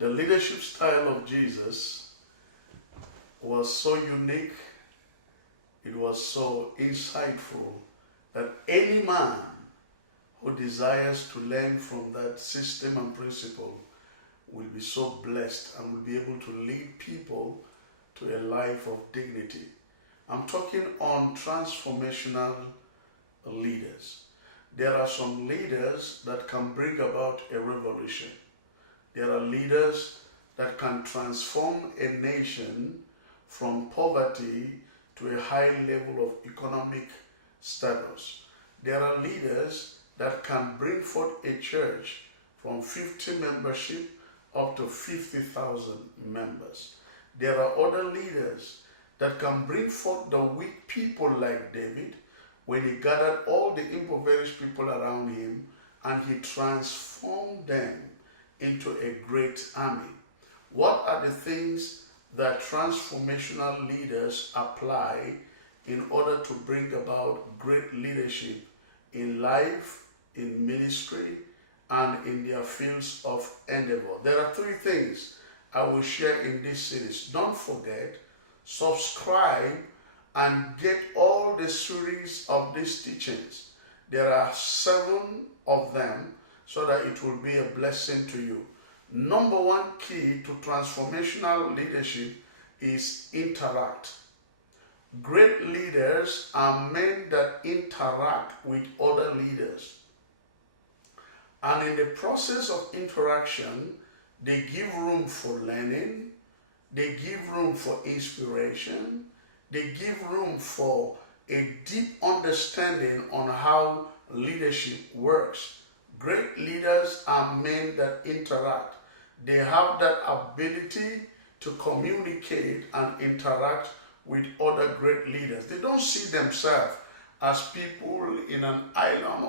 The leadership style of Jesus was so unique, it was so insightful that any man who desires to learn from that system and principle will be so blessed and will be able to lead people to a life of dignity. I'm talking on transformational leaders. There are some leaders that can bring about a revolution. There are leaders that can transform a nation from poverty to a high level of economic status. There are leaders that can bring forth a church from 50 membership up to 50,000 members. There are other leaders that can bring forth the weak people like David, when he gathered all the impoverished people around him and he transformed them into a great army. What are the things that transformational leaders apply in order to bring about great leadership in life, in ministry, and in their fields of endeavor? There are three things I will share in this series. Don't forget, subscribe and get all the series of these teachings. There are 7 of them so that it will be a blessing to you. Number one key to transformational leadership is interact. Great leaders are men that interact with other leaders. And in the process of interaction, they give room for learning, they give room for inspiration, they give room for a deep understanding on how leadership works. Great leaders are men that interact. They have that ability to communicate and interact with other great leaders. They don't see themselves as people in an island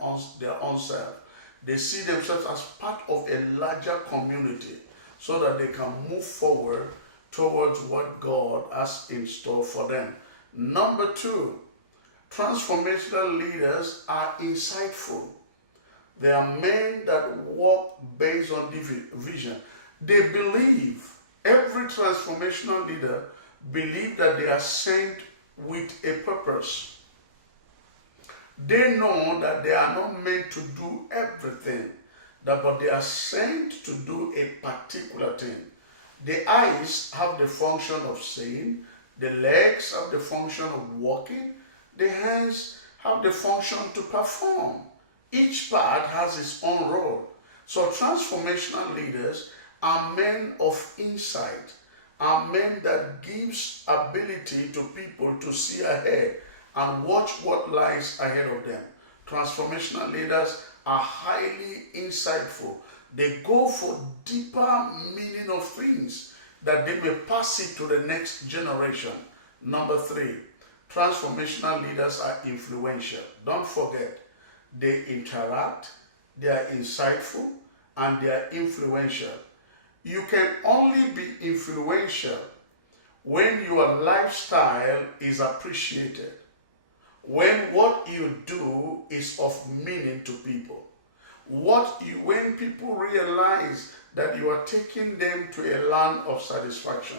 of their own self. They see themselves as part of a larger community so that they can move forward towards what God has in store for them. Number 2, transformational leaders are insightful. They are men that walk based on vision. They believe, every transformational leader believes that they are sent with a purpose. They know that they are not meant to do everything, but they are sent to do a particular thing. The eyes have the function of seeing, the legs have the function of walking, the hands have the function to perform. Each part has its own role. So transformational leaders are men of insight, are men that gives ability to people to see ahead and watch what lies ahead of them. Transformational leaders are highly insightful. They go for deeper meaning of things that they may pass it to the next generation. Number 3, transformational leaders are influential. Don't forget, they interact, they are insightful, and they are influential. You can only be influential when your lifestyle is appreciated, when what you do is of meaning to people. When people realize that you are taking them to a land of satisfaction,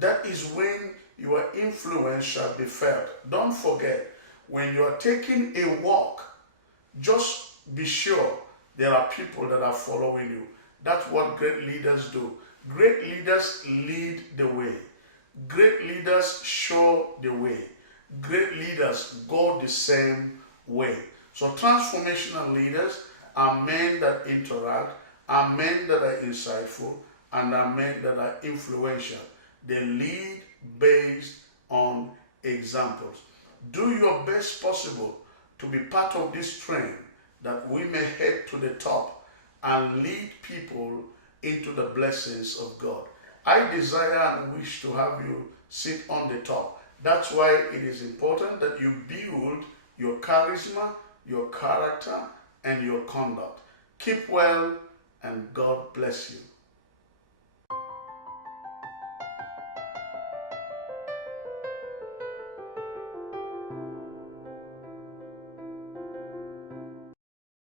that is when your influence shall be felt. Don't forget, when you are taking a walk, just be sure there are people that are following you. That's what great leaders do. Great leaders lead the way. Great leaders show the way. Great leaders go the same way. So transformational leaders are men that interact, are men that are insightful, and are men that are influential. They lead based on examples. Do your best possible to be part of this train that we may head to the top and lead people into the blessings of God. I desire and wish to have you sit on the top. That's why it is important that you build your charisma, your character, and your conduct. Keep well, and God bless you.